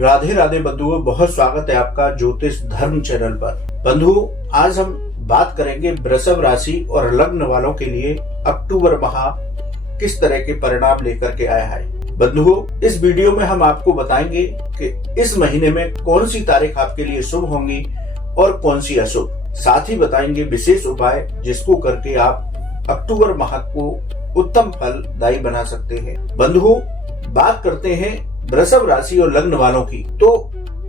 राधे राधे बंधुओं, बहुत स्वागत है आपका ज्योतिष धर्म चैनल पर। बंधुओं, आज हम बात करेंगे वृषभ राशि और लग्न वालों के लिए अक्टूबर माह किस तरह के परिणाम लेकर के आया है। बंधुओं, इस वीडियो में हम आपको बताएंगे कि इस महीने में कौन सी तारीख आपके लिए शुभ होंगी और कौन सी अशुभ। साथ ही बताएंगे विशेष उपाय जिसको करके आप अक्टूबर माह को उत्तम फलदायी बना सकते हैं। बंधुओं, बात करते हैं वृषभ राशि और लग्न वालों की। तो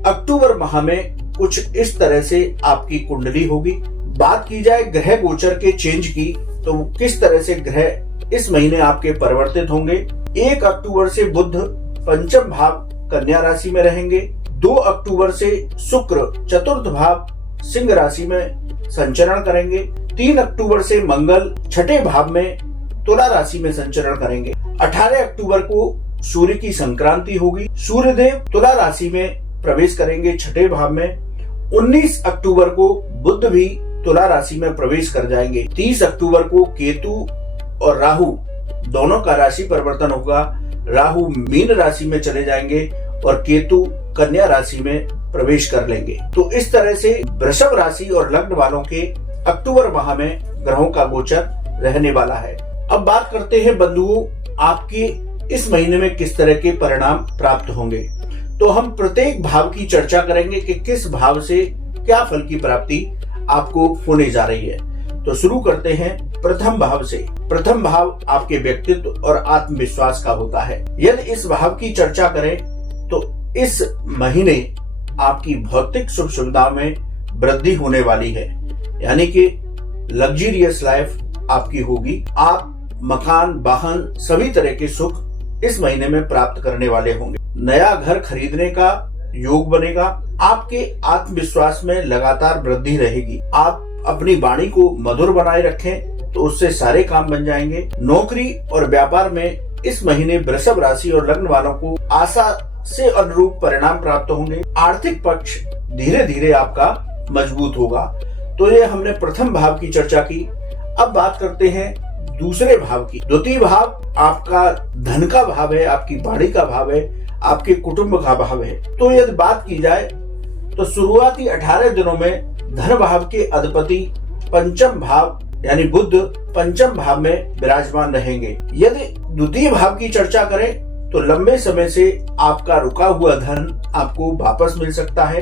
अक्टूबर माह में कुछ इस तरह से आपकी कुंडली होगी। बात की जाए ग्रह गोचर के चेंज की, तो किस तरह से ग्रह इस महीने आपके परिवर्तित होंगे। 1 अक्टूबर से बुध पंचम भाव कन्या राशि में रहेंगे। 2 अक्टूबर से शुक्र चतुर्थ भाव सिंह राशि में संचरण करेंगे। 3 अक्टूबर से मंगल छठे भाव में तुला राशि में संचरण करेंगे। 18 अक्टूबर को सूर्य की संक्रांति होगी। सूर्य देव तुला राशि में प्रवेश करेंगे छठे भाव में। 19 अक्टूबर को बुध भी तुला राशि में प्रवेश कर जाएंगे। 30 अक्टूबर को केतु और राहु दोनों का राशि परिवर्तन होगा। राहु मीन राशि में चले जाएंगे और केतु कन्या राशि में प्रवेश कर लेंगे। तो इस तरह से वृषभ राशि और लग्न वालों के अक्टूबर माह में ग्रहों का गोचर रहने वाला है। अब बात करते हैं बंधुओं, आपके इस महीने में किस तरह के परिणाम प्राप्त होंगे। तो हम प्रत्येक भाव की चर्चा करेंगे कि किस भाव से क्या फल की प्राप्ति आपको होने जा रही है। तो शुरू करते हैं प्रथम भाव से। प्रथम भाव आपके व्यक्तित्व और आत्मविश्वास का होता है। यदि इस भाव की चर्चा करें तो इस महीने आपकी भौतिक सुख सुविधाओं में वृद्धि होने वाली है, यानी कि लग्जरियस लाइफ आपकी होगी। आप मकान, वाहन, सभी तरह के सुख इस महीने में प्राप्त करने वाले होंगे। नया घर खरीदने का योग बनेगा। आपके आत्मविश्वास में लगातार वृद्धि रहेगी। आप अपनी वाणी को मधुर बनाए रखें तो उससे सारे काम बन जाएंगे। नौकरी और व्यापार में इस महीने वृषभ राशि और लग्न वालों को आशा से अनुरूप परिणाम प्राप्त होंगे। आर्थिक पक्ष धीरे धीरे आपका मजबूत होगा। तो ये हमने प्रथम भाव की चर्चा की। अब बात करते हैं दूसरे भाव की। द्वितीय भाव आपका धन का भाव है, आपकी वाणी का भाव है, आपके कुटुंब का भाव है। तो यदि बात की जाए तो शुरुआती 18 दिनों में धन भाव के अधिपति पंचम भाव यानी बुध पंचम भाव में विराजमान रहेंगे। यदि द्वितीय भाव की चर्चा करें तो लंबे समय से आपका रुका हुआ धन आपको वापस मिल सकता है,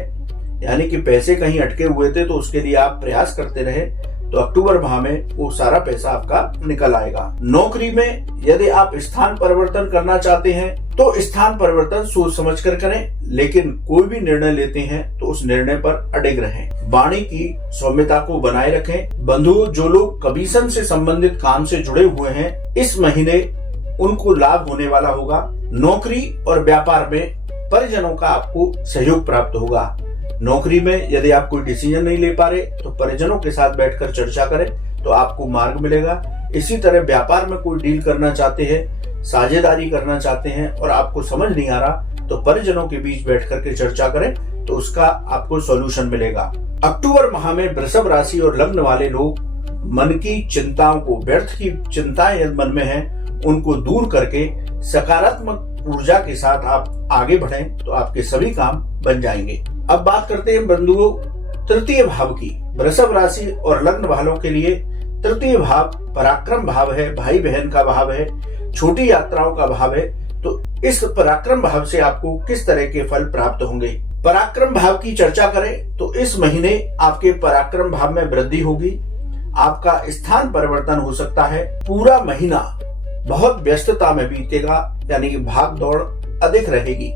यानी कि पैसे कहीं अटके हुए थे तो उसके लिए आप प्रयास करते रहे तो अक्टूबर माह में वो सारा पैसा आपका निकल आएगा। नौकरी में यदि आप स्थान परिवर्तन करना चाहते हैं तो स्थान परिवर्तन सोच समझ कर करें, लेकिन कोई भी निर्णय लेते हैं तो उस निर्णय पर अडिग रहें। वाणी की सौम्यता को बनाए रखें। बंधुओं, जो लोग कमीशन से संबंधित काम से जुड़े हुए हैं इस महीने उनको लाभ होने वाला होगा। नौकरी और व्यापार में परिजनों का आपको सहयोग प्राप्त होगा। नौकरी में यदि आप कोई डिसीजन नहीं ले पा रहे तो परिजनों के साथ बैठकर चर्चा करें तो आपको मार्ग मिलेगा। इसी तरह व्यापार में कोई डील करना चाहते हैं, साझेदारी करना चाहते हैं और आपको समझ नहीं आ रहा तो परिजनों के बीच बैठकर के चर्चा करें तो उसका आपको सॉल्यूशन मिलेगा। अक्टूबर माह में वृषभ राशि और लग्न वाले लोग मन की चिंताओं को, व्यर्थ की चिंताएं यदि मन में है उनको दूर करके सकारात्मक ऊर्जा के साथ आप आगे बढ़ें तो आपके सभी काम बन जाएंगे। अब बात करते हैं बंधुओं तृतीय भाव की। वृषभ राशि और लग्न वालों के लिए तृतीय भाव पराक्रम भाव है, भाई बहन का भाव है, छोटी यात्राओं का भाव है। तो इस पराक्रम भाव से आपको किस तरह के फल प्राप्त होंगे। पराक्रम भाव की चर्चा करें तो इस महीने आपके पराक्रम भाव में वृद्धि होगी। आपका स्थान परिवर्तन हो सकता है। पूरा महीना बहुत व्यस्तता में बीतेगा, यानी कि भाग दौड़ अधिक रहेगी,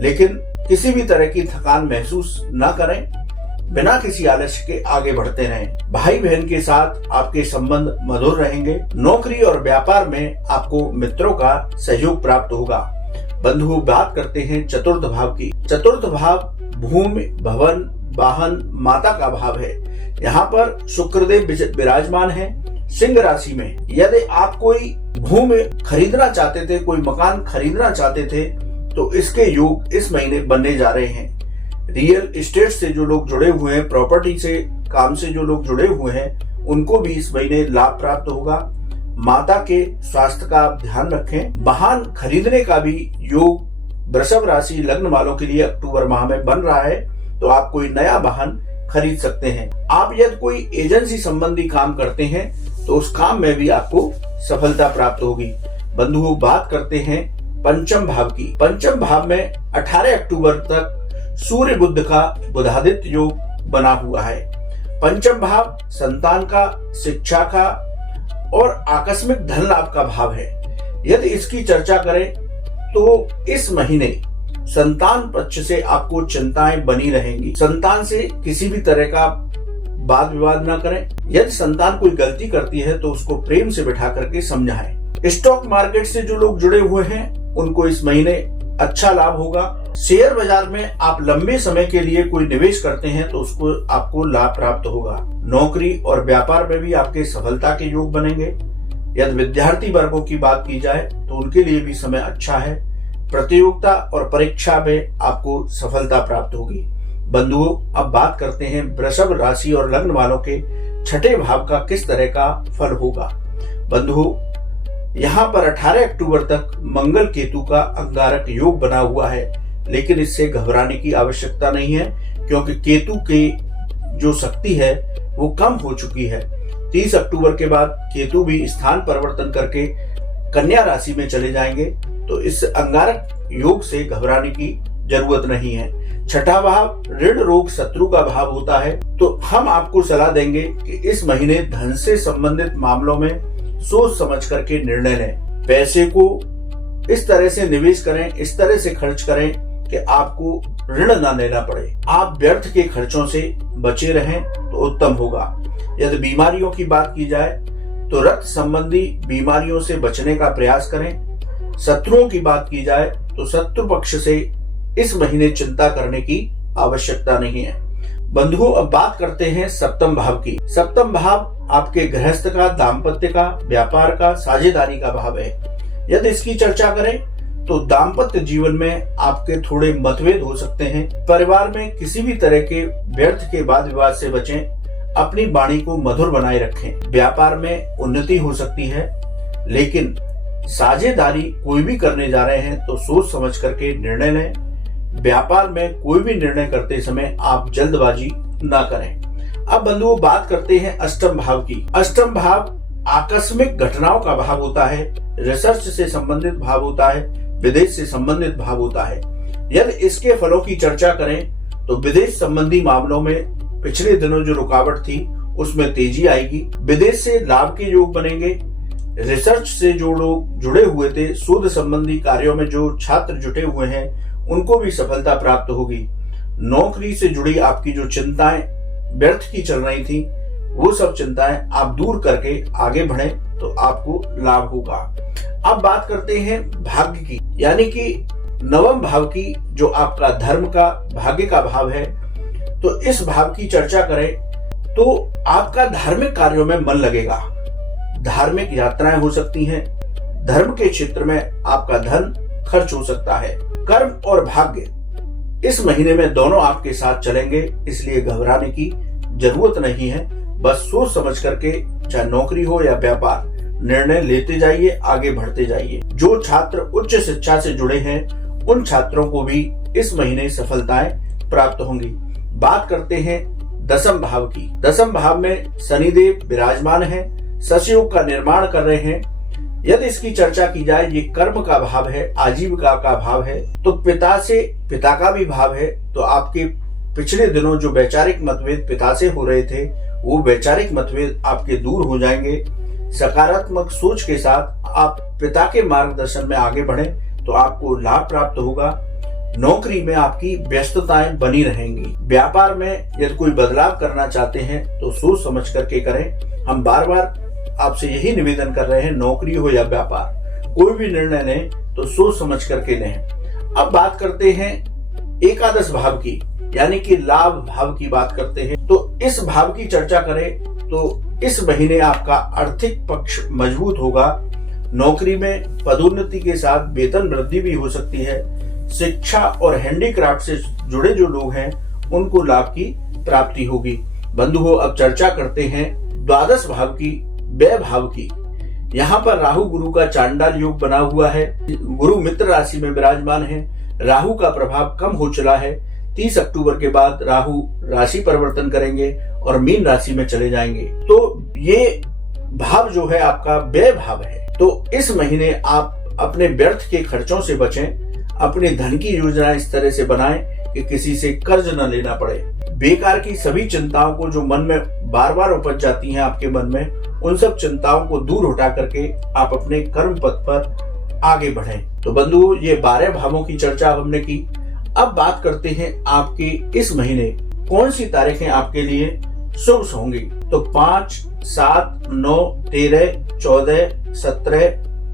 लेकिन किसी भी तरह की थकान महसूस न करें। बिना किसी आलस्य के आगे बढ़ते रहें। भाई बहन के साथ आपके संबंध मधुर रहेंगे। नौकरी और व्यापार में आपको मित्रों का सहयोग प्राप्त होगा। बंधुओं, बात करते हैं चतुर्थ भाव की। चतुर्थ भाव भूमि, भवन, वाहन, माता का भाव है। यहाँ पर शुक्रदेव विराजमान है सिंह राशि में। यदि आप कोई भूमि खरीदना चाहते थे, कोई मकान खरीदना चाहते थे तो इसके योग इस महीने बनने जा रहे हैं। रियल एस्टेट से जो लोग जुड़े हुए हैं, प्रॉपर्टी से काम से जो लोग जुड़े हुए हैं उनको भी इस महीने लाभ प्राप्त होगा। माता के स्वास्थ्य का आप ध्यान रखें। वाहन खरीदने का भी योग वृषभ राशि लग्न वालों के लिए अक्टूबर माह में बन रहा है तो आप कोई नया वाहन खरीद सकते हैं। आप यदि कोई एजेंसी संबंधी काम करते हैं तो उस काम में भी आपको सफलता प्राप्त होगी। बंधुओं, बात करते हैं पंचम भाव की। पंचम भाव में 18 अक्टूबर तक सूर्य बुध का बुधादित्य योग बना हुआ है। पंचम भाव संतान का, शिक्षा का और आकस्मिक धन लाभ का भाव है। यदि इसकी चर्चा करें तो इस महीने संतान पक्ष से आपको चिंताएं बनी रहेंगी। संतान से किसी भी तरह का वाद विवाद न करें। यदि संतान कोई गलती करती है तो उसको प्रेम से बिठा करके समझाएं। स्टॉक मार्केट से जो लोग जुड़े हुए हैं उनको इस महीने अच्छा लाभ होगा। शेयर बाजार में आप लंबे समय के लिए कोई निवेश करते हैं तो उसको आपको लाभ प्राप्त होगा। नौकरी और व्यापार में भी आपके सफलता के योग बनेंगे। यदि विद्यार्थी वर्गों की बात की जाए तो उनके लिए भी समय अच्छा है। प्रतियोगिता और परीक्षा में आपको सफलता प्राप्त होगी। बंधुओं, अब बात करते हैं वृषभ राशि और लग्न वालों के छठे भाव का किस तरह का फल होगा। बंधुओं, यहाँ पर 18 अक्टूबर तक मंगल केतु का अंगारक योग बना हुआ है, लेकिन इससे घबराने की आवश्यकता नहीं है क्योंकि केतु की जो शक्ति है वो कम हो चुकी है। 30 अक्टूबर के बाद केतु भी स्थान परिवर्तन करके कन्या राशि में चले जाएंगे, तो इस अंगारक योग से घबराने की जरूरत नहीं है। छठा भाव ऋण रोग शत्रु का भाव होता है, तो हम आपको सलाह देंगे कि इस महीने धन से संबंधित मामलों में सोच समझ करके निर्णय लें। पैसे को इस तरह से निवेश करें, इस तरह से खर्च करें कि आपको ऋण न लेना पड़े। आप व्यर्थ के खर्चों से बचे रहें तो उत्तम होगा। यदि बीमारियों की बात की जाए तो रक्त संबंधी बीमारियों से बचने का प्रयास करें। शत्रुओं की बात की जाए तो शत्रु पक्ष से इस महीने चिंता करने की आवश्यकता नहीं है। बंधुओं, अब बात करते हैं सप्तम भाव की। सप्तम भाव आपके गृहस्थ का, दाम्पत्य का, व्यापार का, साझेदारी का भाव है। यदि इसकी चर्चा करें तो दाम्पत्य जीवन में आपके थोड़े मतभेद हो सकते हैं। परिवार में किसी भी तरह के व्यर्थ के वाद विवाद से बचें। अपनी वाणी को मधुर बनाए रखें। व्यापार में उन्नति हो सकती है, लेकिन साझेदारी कोई भी करने जा रहे हैं तो सोच समझ करके निर्णय लें। व्यापार में कोई भी निर्णय करते समय आप जल्दबाजी ना करें। अब बंधुओं, बात करते हैं अष्टम भाव की। अष्टम भाव आकस्मिक घटनाओं का भाव होता है, रिसर्च से संबंधित भाव होता है, विदेश से संबंधित भाव होता है। यदि इसके फलों की चर्चा करें तो विदेश संबंधी मामलों में पिछले दिनों जो रुकावट थी उसमें तेजी आएगी। विदेश से लाभ के योग बनेंगे। रिसर्च से जो लोग जुड़े हुए थे, शोध संबंधी कार्यों में जो छात्र जुटे हुए हैं, उनको भी सफलता प्राप्त होगी। नौकरी से जुड़ी आपकी जो चिंताएं व्यर्थ की चल रही थी, वो सब चिंताएं आप दूर करके आगे बढ़ें तो आपको लाभ होगा। अब बात करते हैं भाग्य की, यानी कि नवम भाव की, जो आपका धर्म का, भाग्य का भाव है। तो इस भाव की चर्चा करें तो आपका धार्मिक कार्यों में मन लगेगा। धार्मिक यात्राएं हो सकती हैं। धर्म के क्षेत्र में आपका धन खर्च हो सकता है। कर्म और भाग्य इस महीने में दोनों आपके साथ चलेंगे, इसलिए घबराने की जरूरत नहीं है। बस सोच समझ करके, चाहे नौकरी हो या व्यापार, निर्णय लेते जाइए, आगे बढ़ते जाइए। जो छात्र उच्च शिक्षा से जुड़े हैं उन छात्रों को भी इस महीने सफलताएं प्राप्त होंगी। बात करते हैं दसम भाव की। दसम भाव में शनिदेव विराजमान है, सशयोग का निर्माण कर रहे हैं। यदि इसकी चर्चा की जाए, ये कर्म का भाव है, आजीविका का भाव है, तो पिता का भी भाव है। तो आपके पिछले दिनों जो वैचारिक मतभेद पिता से हो रहे थे, वो वैचारिक मतभेद आपके दूर हो जाएंगे। सकारात्मक सोच के साथ आप पिता के मार्गदर्शन में आगे बढ़ें तो आपको लाभ प्राप्त होगा। नौकरी में आपकी व्यस्तताएं बनी रहेंगी। व्यापार में यदि कोई बदलाव करना चाहते हैं तो सोच समझ करके करें। हम बार बार आपसे यही निवेदन कर रहे हैं, नौकरी हो या व्यापार, कोई भी निर्णय लें तो सोच समझ करके लें। अब बात करते हैं एकादश भाव की, यानी कि लाभ भाव की बात करते हैं। तो इस भाव की चर्चा करें तो इस महीने आपका आर्थिक पक्ष मजबूत होगा। नौकरी में पदोन्नति के साथ वेतन वृद्धि भी हो सकती है। शिक्षा और हैंडीक्राफ्ट से जुड़े जो लोग हैं उनको लाभ की प्राप्ति होगी। बंधुओं, अब चर्चा करते हैं द्वादश भाव की, व्यय भाव की। यहाँ पर राहु गुरु का चांडाल योग बना हुआ है। गुरु मित्र राशि में विराजमान है। राहु का प्रभाव कम हो चला है। 30 अक्टूबर के बाद राहु राशि परिवर्तन करेंगे और मीन राशि में चले जाएंगे। तो ये भाव जो है आपका व्यय भाव है। तो इस महीने आप अपने व्यर्थ के खर्चों से बचें, अपने धन की योजना इस तरह से बनाएं कि किसी से कर्ज न लेना पड़े। बेकार की सभी चिंताओं को जो मन में बार बार उपज जाती हैं आपके मन में, उन सब चिंताओं को दूर हटा करके आप अपने कर्म पथ पर आगे बढ़ें। तो बंधु, ये 12 भावों की चर्चा हमने की। अब बात करते हैं आपके इस महीने कौन सी तारीखें आपके लिए शुभ होंगी। तो 5, 7, 9, 13, 14, 17,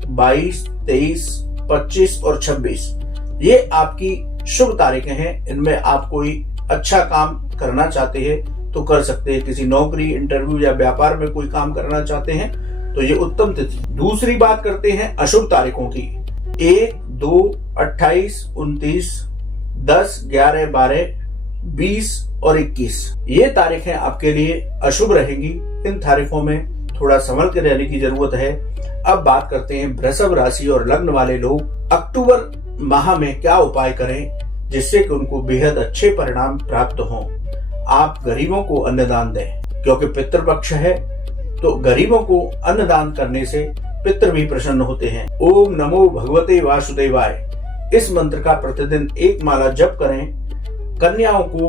22, 23, 25 और 26 ये आपकी शुभ तारीखें हैं। इनमें आप कोई अच्छा काम करना चाहते हैं तो कर सकते हैं। किसी नौकरी, इंटरव्यू या व्यापार में कोई काम करना चाहते हैं तो ये उत्तम तिथि। दूसरी बात करते हैं अशुभ तारीखों की। 1, 2, 28, 29, 10, 11, 12, 20 और 21 ये तारीखें आपके लिए अशुभ रहेंगी। इन तारीखों में थोड़ा संभल कर रहने की जरूरत है। अब बात करते हैं वृषभ राशि और लग्न वाले लोग अक्टूबर माह में क्या उपाय करें जिससे कि उनको बेहद अच्छे परिणाम प्राप्त हों। आप गरीबों को अन्नदान दें, क्योंकि पितृपक्ष है तो गरीबों को अन्नदान करने से पितृ भी प्रसन्न होते हैं। ओम नमो भगवते वासुदेवाय इस मंत्र का प्रतिदिन 1 माला जप करें। कन्याओं को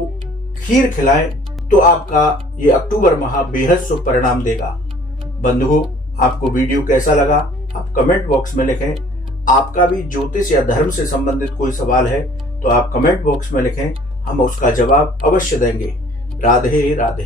खीर खिलाएं तो आपका ये अक्टूबर माह बेहद शुभ परिणाम देगा। बंधुओं, आपको वीडियो कैसा लगा आप कमेंट बॉक्स में लिखें। आपका भी ज्योतिष या धर्म से संबंधित कोई सवाल है तो आप कमेंट बॉक्स में लिखें, हम उसका जवाब अवश्य देंगे। राधे राधे।